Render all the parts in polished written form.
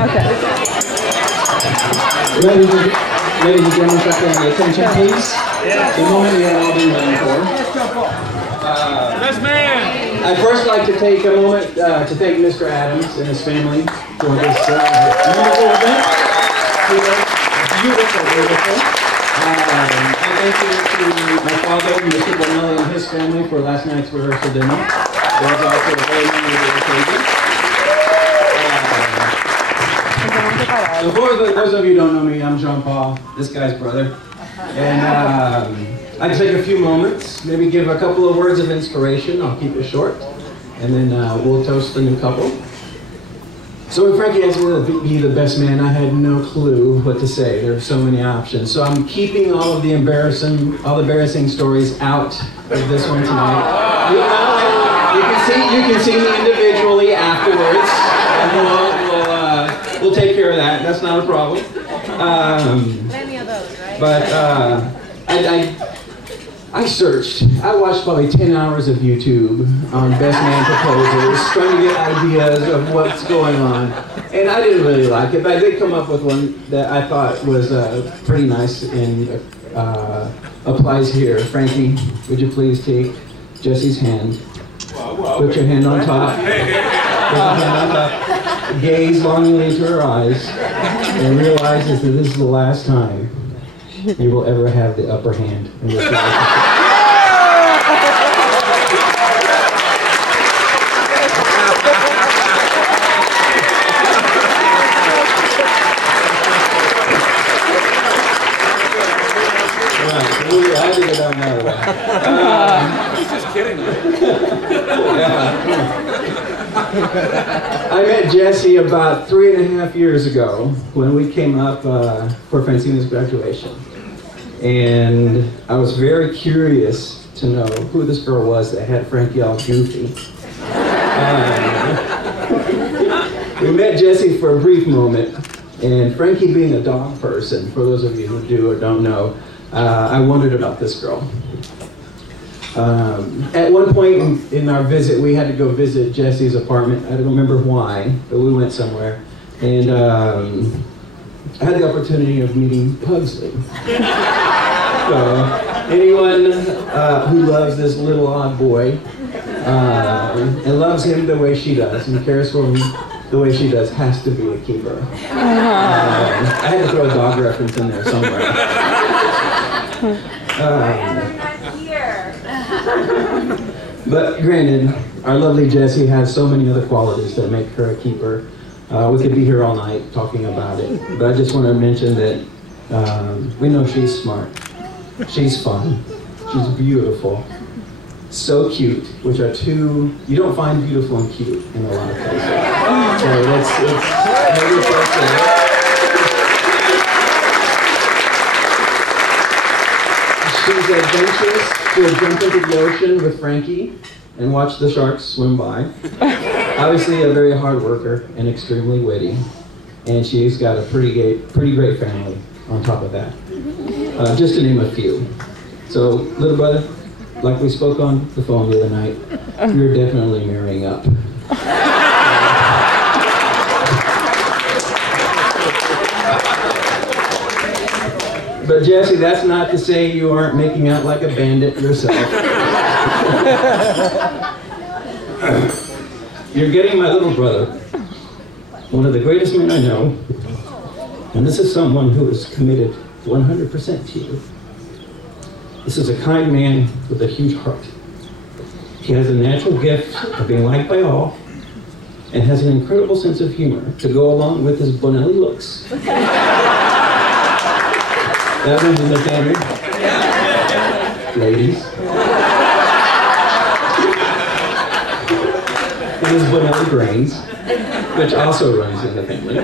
Ladies and gentlemen, attention please. The moment we have all been waiting for. Best man! I'd first like to take a moment to thank Mr. Adams and his family for this wonderful event. Beautiful. And thank you to my father, Mr. Bonnelly, and his family for last night's rehearsal dinner. It was also a very memorable occasion. For those of you who don't know me, I'm Jean-Paul, this guy's brother. And I'd take a few moments, maybe give a couple of words of inspiration. I'll keep it short. And then we'll toast the new couple. So when Frankie asked me to be the best man, I had no clue what to say. There are so many options. So I'm keeping all of the embarrassing stories out of this one tonight. You can see me individually afterwards. And we'll take care of that. That's not a problem. Many of those, right? But I searched. I watched probably 10 hours of YouTube on best man proposals, trying to get ideas of what's going on. And I didn't really like it, but I did come up with one that I thought was pretty nice and applies here. Frankie, would you please take Jessie's hand? Put your hand on top. Put your hand on top. Gaze longingly into her eyes and realize that this is the last time you will ever have the upper hand in this relationship. I think about that. He's just kidding. I met Jessie about 3.5 years ago when we came up for Francina's graduation. And I was very curious to know who this girl was that had Frankie all goofy. We met Jessie for a brief moment, and Frankie being a dog person, for those of you who do or don't know, I wondered about this girl. At one point in our visit, we had to go visit Jessie's apartment. I don't remember why, but we went somewhere. And I had the opportunity of meeting Pugsley. So anyone who loves this little odd boy and loves him the way she does and cares for him the way she does has to be a keeper. I had to throw a dog reference in there somewhere. But granted, our lovely Jessie has so many other qualities that make her a keeper. We could be here all night talking about it, but I just want to mention that we know she's smart, she's fun, she's beautiful, so cute, which are two, you don't find beautiful and cute in a lot of places. So it's maybe first there. She's adventurous. She'll jump into the ocean with Frankie and watch the sharks swim by. Obviously a very hard worker and extremely witty. And she's got a pretty great family on top of that. Just to name a few. So, little brother, like we spoke on the phone the other night, you're definitely marrying up. But Jessie, that's not to say you aren't making out like a bandit yourself. You're getting my little brother, one of the greatest men I know, and this is someone who is committed 100% to you. This is a kind man with a huge heart. He has a natural gift of being liked by all, and has an incredible sense of humor to go along with his Bonnelly looks. That one's in the family. Ladies. And his Bonnelly brains, which also runs in the family.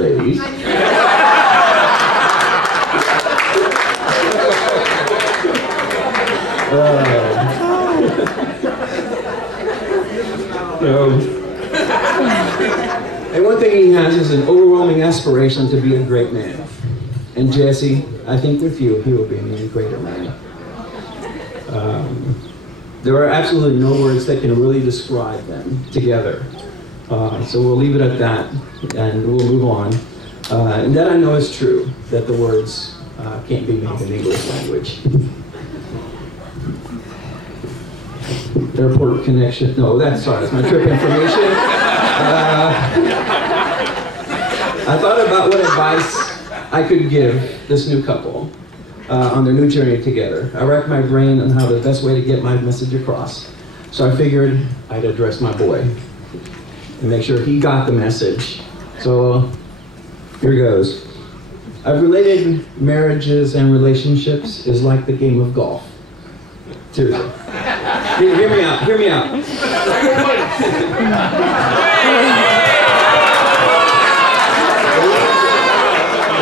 Ladies. And one thing he has is an overwhelming aspiration to be a great man. And Jessie, I think with you, he will be an even greater man. There are absolutely no words that can really describe them together. So we'll leave it at that, and we'll move on. And that I know is true, that the words can't be made in English language. Airport connection. No, that's my trip information. I thought about what advice I could give this new couple on their new journey together. I racked my brain on how the best way to get my message across. So I figured I'd address my boy and make sure he got the message. So here goes. I've related marriages and relationships is like the game of golf. Seriously. Hear me out, hear me out.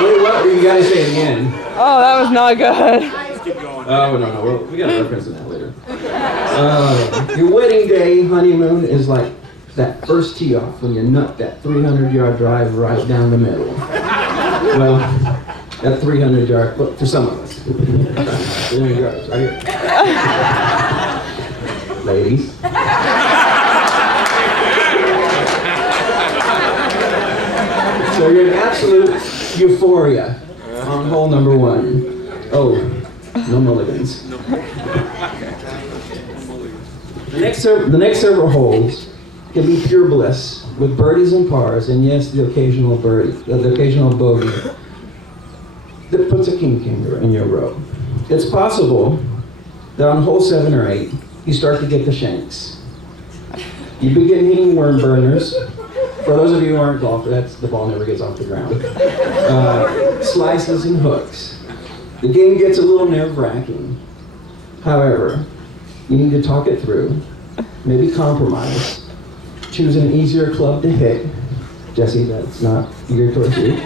Wait, what? You gotta say it again. Oh, that was not good. Oh, no, we gotta reference that later. Your wedding day honeymoon is like that first tee off when you nut that 300-yard drive right down the middle. Well, that 300-yard, look, for some of us, 300 yards, right here. Ladies. So you're in absolute euphoria on hole number 1. Oh, no mulligans. The next several holes can be pure bliss with birdies and pars, and yes, the occasional birdie, the occasional bogey that puts a king in your row. It's possible that on hole 7 or 8, you start to get the shanks. You begin hitting worm burners. For those of you who aren't golfers, that's the ball never gets off the ground. Slices and hooks. The game gets a little nerve-wracking. However, you need to talk it through, maybe compromise, choose an easier club to hit. Jessie, that's not geared towards you.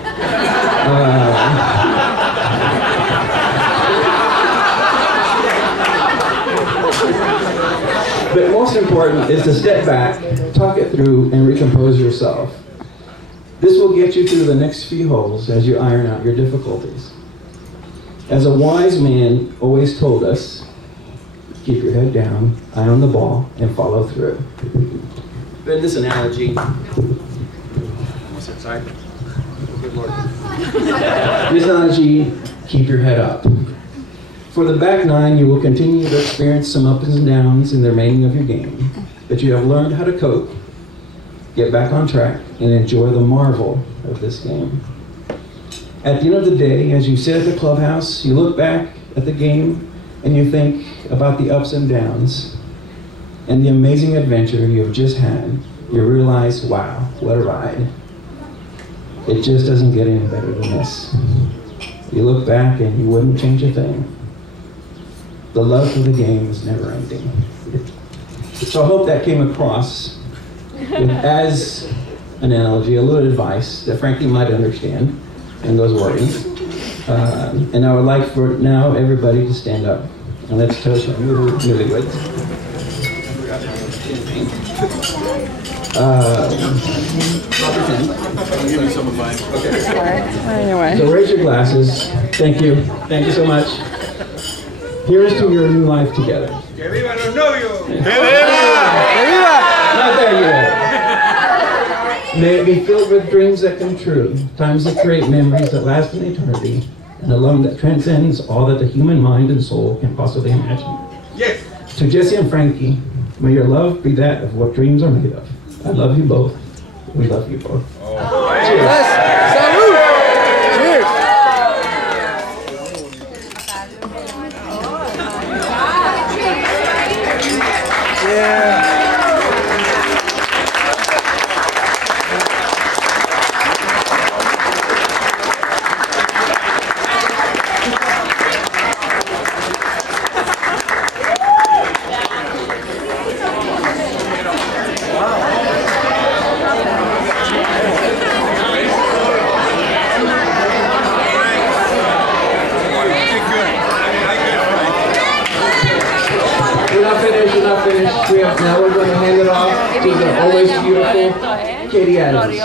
But most important is to step back, talk it through, and recompose yourself. This will get you through the next few holes as you iron out your difficulties. As a wise man always told us, keep your head down, eye on the ball, and follow through. But in this analogy, Almost inside. Good Lord. this analogy, keep your head up. For the back 9, you will continue to experience some ups and downs in the remaining of your game, but you have learned how to cope, get back on track, and enjoy the marvel of this game. At the end of the day, as you sit at the clubhouse, you look back at the game and you think about the ups and downs and the amazing adventure you have just had. You realize, wow, what a ride. It just doesn't get any better than this. You look back and you wouldn't change a thing. The love for the game is never ending. So I hope that came across as an analogy, a little advice that Frankie might understand in those words. And I would like for now everybody to stand up and let's toast our newlyweds. I'll give you some of mine. Okay. Anyway. So raise your glasses. Thank you. Thank you so much. Here's to your new life together. Que viva los novios! Not there yet. May it be filled with dreams that come true, times that create memories that last in eternity, and a love that transcends all that the human mind and soul can possibly imagine. Yes! To Jessie and Frankie, may your love be that of what dreams are made of. I love you both. We love you both. Cheers. Now we're going to hand it off to the always beautiful Katie Adams.